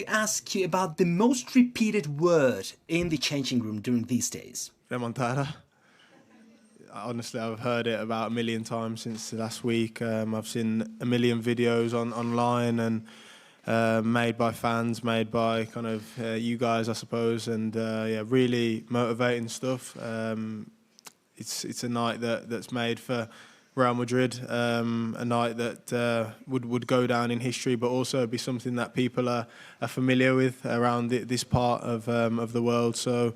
to ask you about the most repeated word in the changing room during these days. Remontada. Honestly, I've heard it about a million times since last week. I've seen a million videos online and made by fans, made by kind of you guys, I suppose, and yeah, really motivating stuff. It's a night that's made for Real Madrid, a night that would go down in history, but also be something that people are familiar with around this part of the world. So.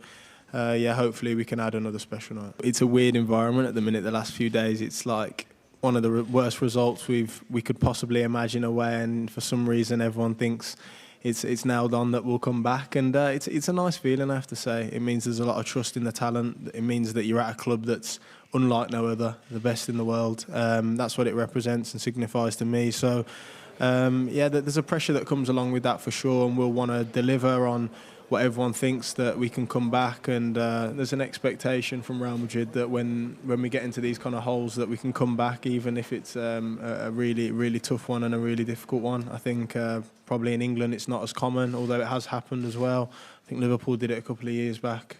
Yeah, hopefully we can add another special night. It's a weird environment at the minute. The last few days, it's like one of the worst results we could possibly imagine away, and for some reason everyone thinks it's nailed on that we'll come back, and it's a nice feeling, I have to say. It means there's a lot of trust in the talent. It means that you're at a club that's unlike no other, the best in the world. That's what it represents and signifies to me. So yeah, there's a pressure that comes along with that for sure, and we'll want to deliver on what everyone thinks, that we can come back, and there's an expectation from Real Madrid that when we get into these kind of holes that we can come back, even if it's a really tough one and a really difficult one. I think probably in England it's not as common, although it has happened as well. I think Liverpool did it a couple of years back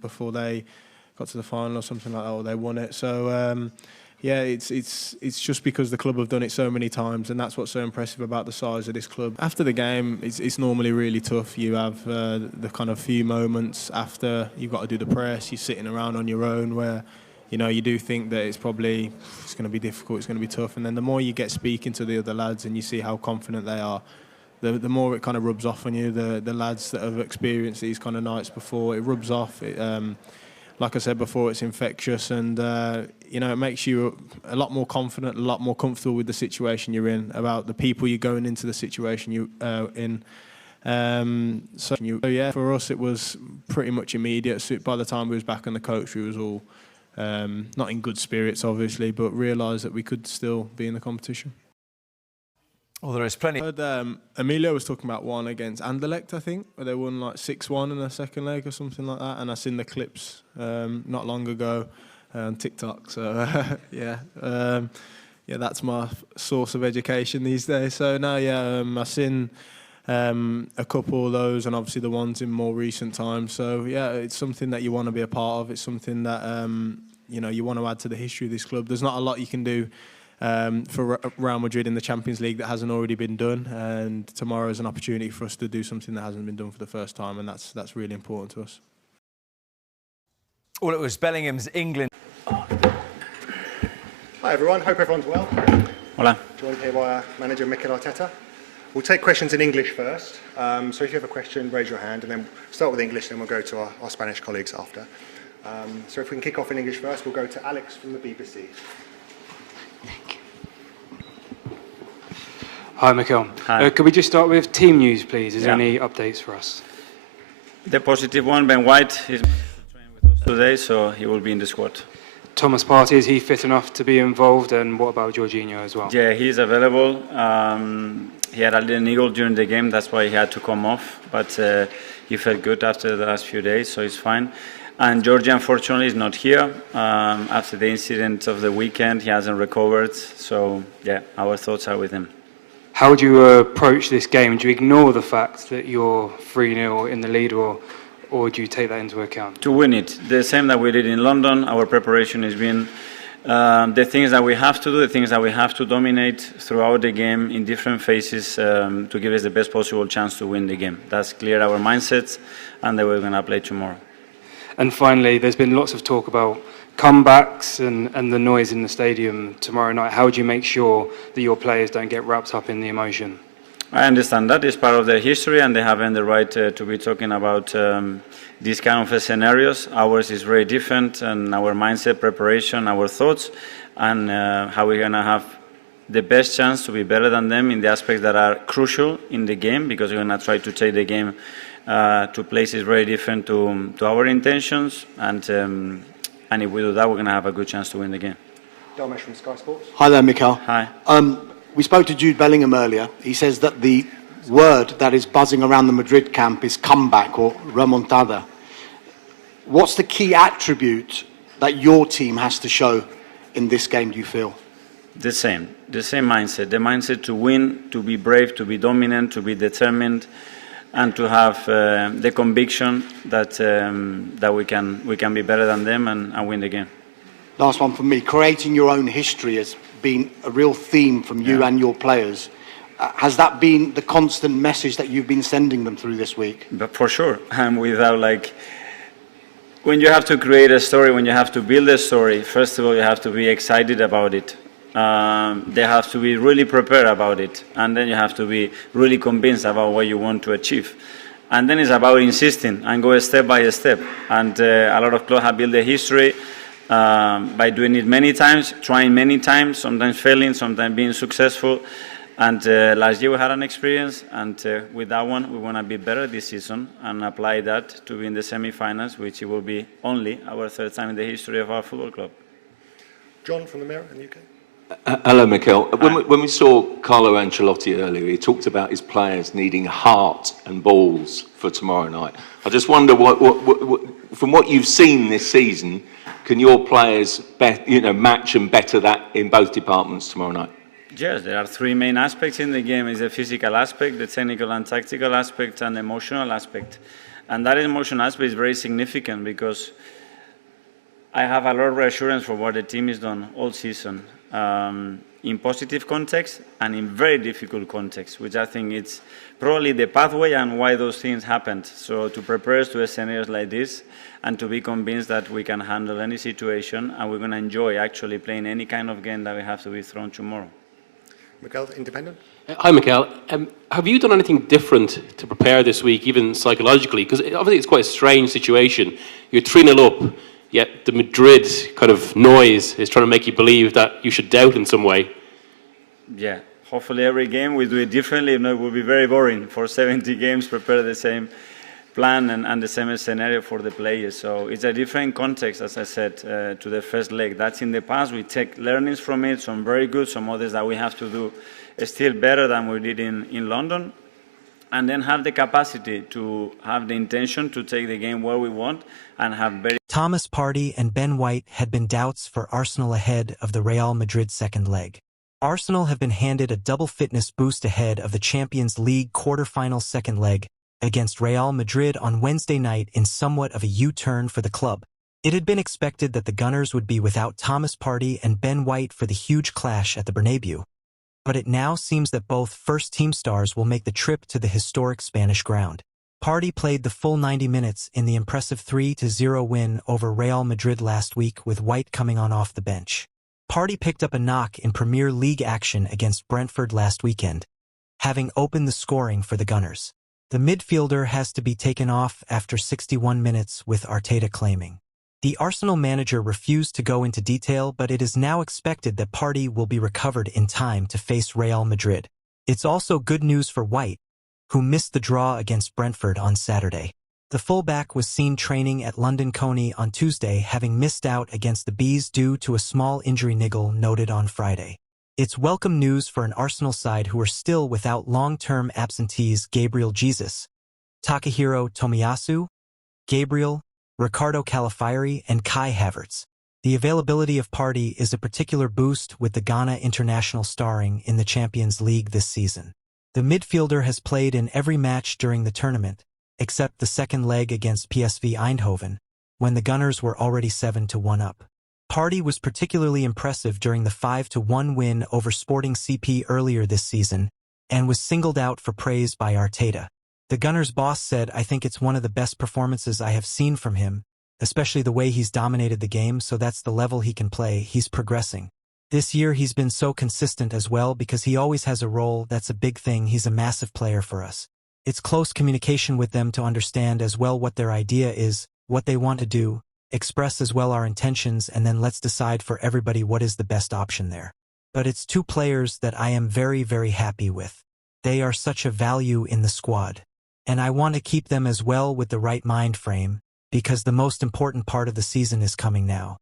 before they got to the final or something like that, or they won it. So yeah, it's just because the club have done it so many times, and that's what's so impressive about the size of this club. After the game, it's normally really tough. You have the kind of few moments after you've got to do the press. You're sitting around on your own where, you know, you do think that it's going to be difficult, it's going to be tough. And then the more you get speaking to the other lads and you see how confident they are, the more it kind of rubs off on you. The lads that have experienced these kind of nights before, it rubs off. Like I said before, it's infectious, and you know, it makes you a lot more confident, a lot more comfortable with the situation you're in, about the people you're going into the situation you're in. So yeah, for us it was pretty much immediate. So by the time we was back on the coach, we was all not in good spirits, obviously, but realised that we could still be in the competition. Well, there is plenty. I heard Emilio was talking about one against Anderlecht, I think, where they won like 6-1 in the second leg or something like that. And I seen the clips not long ago on TikTok. So yeah, yeah, that's my source of education these days. So no, yeah, I've seen a couple of those, and obviously the ones in more recent times. So yeah, it's something that you want to be a part of. It's something that you know, you want to add to the history of this club. There's not a lot you can do for Real Madrid in the Champions League that hasn't already been done, and tomorrow is an opportunity for us to do something that hasn't been done for the first time, and that's really important to us. Well, it was Bellingham's England. Hi everyone, hope everyone's well. Hola. Joined here by our manager Mikel Arteta. We'll take questions in English first, so if you have a question, raise your hand, and then start with English, then we'll go to our Spanish colleagues after. So if we can kick off in English first, we'll go to Alex from the BBC. Thank you. Hi, Mikel. Hi. Could we just start with team news, please? Is there Yeah. any updates for us? The positive one, Ben White, is training with us today, so he will be in the squad. Thomas Partey, is he fit enough to be involved? And what about Jorginho as well? Yeah, he's available. He had a little niggle during the game, that's why he had to come off. But he felt good after the last few days, so he's fine. And Georgie, unfortunately, is not here. After the incident of the weekend, he hasn't recovered. So, yeah, our thoughts are with him. How would you approach this game? Do you ignore the fact that you're 3-0 in the lead, or do you take that into account? To win it, the same that we did in London, our preparation has been the things that we have to do, the things that we have to dominate throughout the game in different phases to give us the best possible chance to win the game. That's clear, our mindsets, and that we're going to play tomorrow. And finally, there's been lots of talk about comebacks and the noise in the stadium tomorrow night. How would you make sure that your players don't get wrapped up in the emotion? I understand that is part of their history, and they have the right to be talking about these kind of scenarios. Ours is very different, and our mindset, preparation, our thoughts, and how we're going to have the best chance to be better than them in the aspects that are crucial in the game, because we're going to try to take the game to places very different to our intentions, and if we do that, we're going to have a good chance to win the game. Dalmesh from Sky Sports. Hi there, Mikel. Hi. We spoke to Jude Bellingham earlier. He says that the word that is buzzing around the Madrid camp is comeback or remontada. What's the key attribute that your team has to show in this game, do you feel? The same mindset. The mindset to win, to be brave, to be dominant, to be determined, and to have the conviction that we can be better than them and win the game. Last one from me. Creating your own history has been a real theme from you and your players. Has that been the constant message that you've been sending them through this week? But for sure, and without when you have to create a story, when you have to build a story, first of all, you have to be excited about it. They have to be really prepared about it, and then you have to be really convinced about what you want to achieve. And then it's about insisting and go step by step. And a lot of clubs have built a history by doing it many times, trying many times, sometimes failing, sometimes being successful. And last year we had an experience, and with that one we want to be better this season and apply that to be in the semi-finals, which it will be only our third time in the history of our football club. John from the Mirror in the UK. Hello, Mikel. When we saw Carlo Ancelotti earlier, he talked about his players needing heart and balls for tomorrow night. I just wonder, from what you've seen this season, can your players match and better that in both departments tomorrow night? Yes, there are three main aspects in the game. It's the physical aspect, the technical and tactical aspect, and the emotional aspect. And that emotional aspect is very significant because I have a lot of reassurance for what the team has done all season. In positive context and in very difficult context, which I think it's probably the pathway and why those things happened. So to prepare us to scenarios like this and to be convinced that we can handle any situation and we're going to enjoy actually playing any kind of game that we have to be thrown tomorrow. Mikel, Independent. Hi, Mikel. Have you done anything different to prepare this week, even psychologically? Because obviously it's quite a strange situation. You're 3-0 up, yet the Madrid kind of noise is trying to make you believe that you should doubt in some way. Yeah, hopefully every game we do it differently. If not, it will be very boring for 70 games, prepare the same plan and the same scenario for the players. So it's a different context, as I said, to the first leg. That's in the past. We take learnings from it, some very good, some others that we have to do still better than we did in London. And then have the capacity to have the intention to take the game where we want and have very... Thomas Partey and Ben White had been doubts for Arsenal ahead of the Real Madrid second leg. Arsenal have been handed a double fitness boost ahead of the Champions League quarter-final second leg against Real Madrid on Wednesday night in somewhat of a U-turn for the club. It had been expected that the Gunners would be without Thomas Partey and Ben White for the huge clash at the Bernabeu. But it now seems that both first-team stars will make the trip to the historic Spanish ground. Partey played the full 90 minutes in the impressive 3-0 win over Real Madrid last week, with White coming on off the bench. Partey picked up a knock in Premier League action against Brentford last weekend, having opened the scoring for the Gunners. The midfielder has to be taken off after 61 minutes, with Arteta claiming. The Arsenal manager refused to go into detail, but it is now expected that Partey will be recovered in time to face Real Madrid. It's also good news for White, who missed the draw against Brentford on Saturday. The fullback was seen training at London Coney on Tuesday, having missed out against the Bees due to a small injury niggle noted on Friday. It's welcome news for an Arsenal side who are still without long-term absentees Gabriel Jesus, Takahiro Tomiyasu, Gabriel, Ricardo Calafiori, and Kai Havertz. The availability of Partey is a particular boost with the Ghana international starring in the Champions League this season. The midfielder has played in every match during the tournament, except the second leg against PSV Eindhoven, when the Gunners were already 7-1 up. Partey was particularly impressive during the 5-1 win over Sporting CP earlier this season, and was singled out for praise by Arteta. The Gunners' boss said, "I think it's one of the best performances I have seen from him, especially the way he's dominated the game, so that's the level he can play, he's progressing. This year he's been so consistent as well because he always has a role, that's a big thing, he's a massive player for us. It's close communication with them to understand as well what their idea is, what they want to do, express as well our intentions, and then let's decide for everybody what is the best option there. But it's two players that I am very, very happy with. They are such a value in the squad. And I want to keep them as well with the right mind frame, because the most important part of the season is coming now.